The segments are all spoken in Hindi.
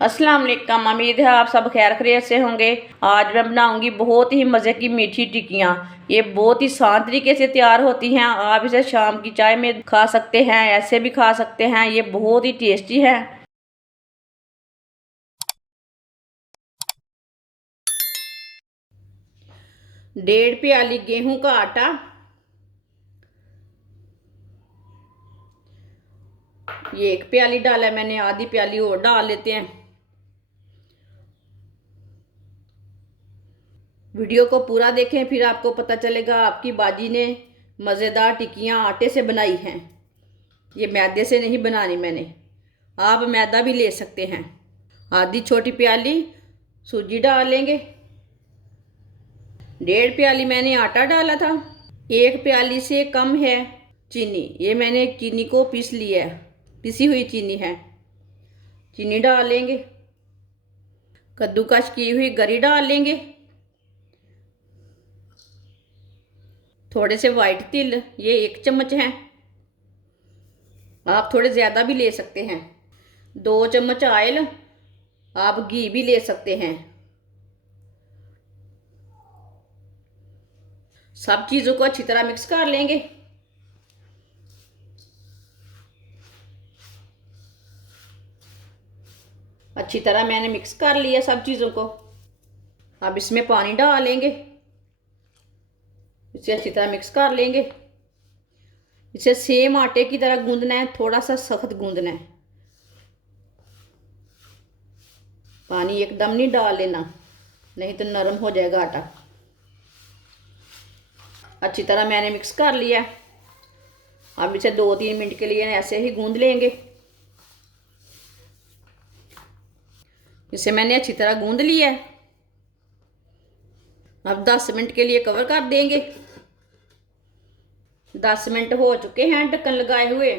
अस्सलाम वालेकुम। उम्मीद है आप सब खैर खैरियत से होंगे। आज मैं बनाऊंगी बहुत ही मज़े की मीठी टिक्कियाँ। ये बहुत ही आसान तरीके से तैयार होती हैं। आप इसे शाम की चाय में खा सकते हैं, ऐसे भी खा सकते हैं। ये बहुत ही टेस्टी है। 1.5 प्याली गेहूं का आटा, ये 1 प्याली डाला है मैंने, आधी प्याली और डाल लेते हैं। वीडियो को पूरा देखें, फिर आपको पता चलेगा आपकी बाजी ने मज़ेदार टिक्कियाँ आटे से बनाई हैं। ये मैदे से नहीं बनानी मैंने, आप मैदा भी ले सकते हैं। आधी छोटी प्याली सूजी डाल लेंगे। 1.5 प्याली मैंने आटा डाला था। 1 प्याली से कम है चीनी, ये मैंने चीनी को पीस लिया है, पिसी हुई चीनी है। चीनी डाल लेंगे। कद्दूकस की हुई गरी डाल लेंगे। थोड़े से वाइट तिल, ये 1 चम्मच है, आप थोड़े ज़्यादा भी ले सकते हैं। 2 चम्मच ऑयल, आप घी भी ले सकते हैं। सब चीज़ों को अच्छी तरह मिक्स कर लेंगे। अच्छी तरह मैंने मिक्स कर लिया सब चीज़ों को। अब इसमें पानी डाल लेंगे, इसे अच्छी तरह मिक्स कर लेंगे। इसे सेम आटे की तरह गूंदना है, थोड़ा सा सख्त गूंदना है। पानी एकदम नहीं डाल लेना, नहीं तो नरम हो जाएगा आटा। अच्छी तरह मैंने मिक्स कर लिया। अब इसे 2-3 मिनट के लिए ऐसे ही गूंद लेंगे। इसे मैंने अच्छी तरह गूंद लिया है। अब 10 मिनट के लिए कवर कर देंगे। 10 मिनट हो चुके हैं ढक्कन लगाए हुए।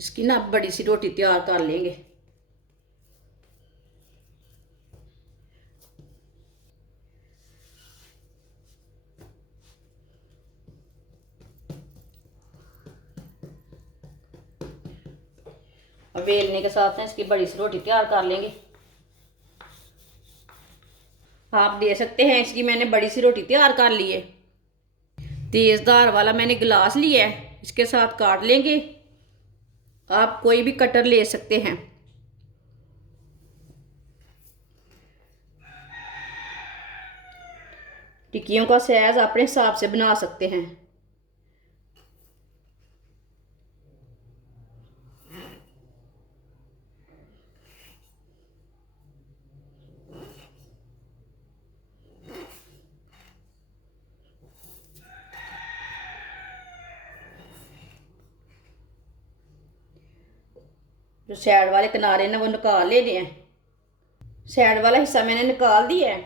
इसकी ना बड़ी सी रोटी तैयार कर लेंगे। अब बेलने के साथ ना इसकी बड़ी सी रोटी तैयार कर लेंगे। आप दे सकते हैं, इसकी मैंने बड़ी सी रोटी तैयार कर ली है। तेज धार वाला मैंने गिलास लिया है, इसके साथ काट लेंगे। आप कोई भी कटर ले सकते हैं। टिक्कियों का साइज अपने हिसाब से बना सकते हैं। जो साइड वाले किनारे ना वो निकाल लेने हैं। साइड वाला हिस्सा मैंने निकाल दिया है।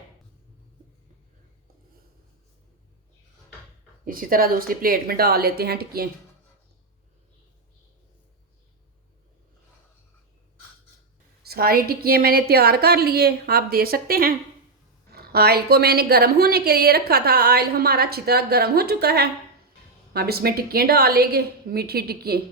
इसी तरह दूसरी प्लेट में डाल लेते हैं टिक्कियाँ। सारी टिक्कियाँ मैंने तैयार कर लिए, आप दे सकते हैं। ऑयल को मैंने गर्म होने के लिए रखा था। ऑयल हमारा अच्छी तरह गर्म हो चुका है। अब इसमें टिक्कियाँ डाल लेंगे, मीठी टिक्की।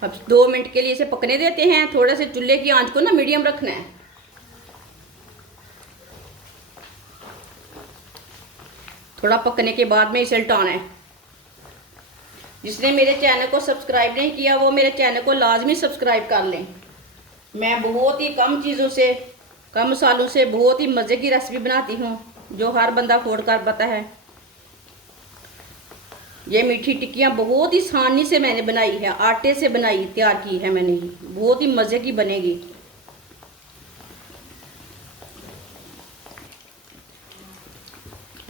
अब 2 मिनट के लिए इसे पकने देते हैं। थोड़ा से चूल्हे की आंच को ना मीडियम रखना है। थोड़ा पकने के बाद में इसे उल्टाना है। जिसने मेरे चैनल को सब्सक्राइब नहीं किया वो मेरे चैनल को लाजमी सब्सक्राइब कर लें। मैं बहुत ही कम चीज़ों से, कम मसालों से बहुत ही मज़े की रेसिपी बनाती हूँ, जो हर बंदा अफोर्ड कर पाता है। ये मीठी टिक्कियाँ बहुत ही आसानी से मैंने बनाई है, आटे से बनाई तैयार की है मैंने। बहुत ही मज़े की बनेगी।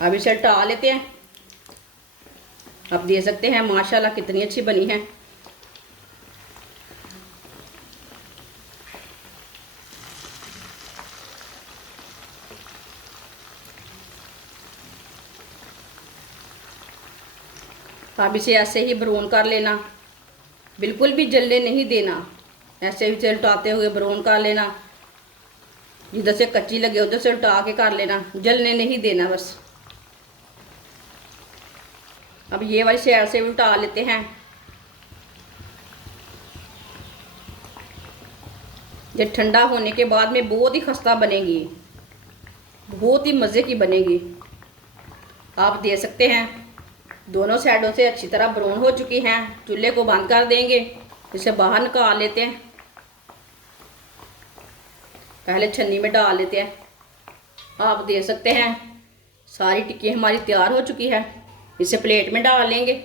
अब इसे हटा लेते हैं। आप दे सकते हैं, माशाल्लाह कितनी अच्छी बनी है। अब इसे ऐसे ही ब्राउन कर लेना, बिल्कुल भी जलने नहीं देना। ऐसे ही उल्टाते हुए ब्राउन कर लेना, जिधर से कच्ची लगे उधर से उल्टा के कर लेना, जलने नहीं देना बस। अब ये वाली साइड से उल्टा लेते हैं। ये ठंडा होने के बाद में बहुत ही खस्ता बनेगी, बहुत ही मज़े की बनेगी। आप देख सकते हैं दोनों साइडों से अच्छी तरह ब्राउन हो चुकी हैं। चूल्हे को बंद कर देंगे, इसे बाहर निकाल लेते हैं। पहले छन्नी में डाल लेते हैं। आप देख सकते हैं सारी टिक्की हमारी तैयार हो चुकी है। इसे प्लेट में डाल लेंगे।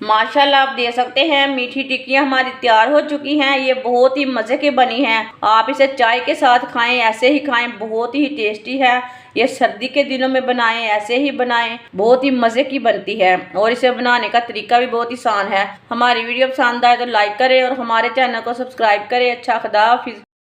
माशाल्लाह आप देख सकते हैं मीठी टिक्कियाँ हमारी तैयार हो चुकी हैं। ये बहुत ही मज़े की बनी हैं। आप इसे चाय के साथ खाएं, ऐसे ही खाएं, बहुत ही टेस्टी है। ये सर्दी के दिनों में बनाएं, ऐसे ही बनाएं, बहुत ही मज़े की बनती है। और इसे बनाने का तरीका भी बहुत ही आसान है। हमारी वीडियो पसंद आए तो लाइक करें और हमारे चैनल को सब्सक्राइब करें। अच्छा, खुदा हाफिज़।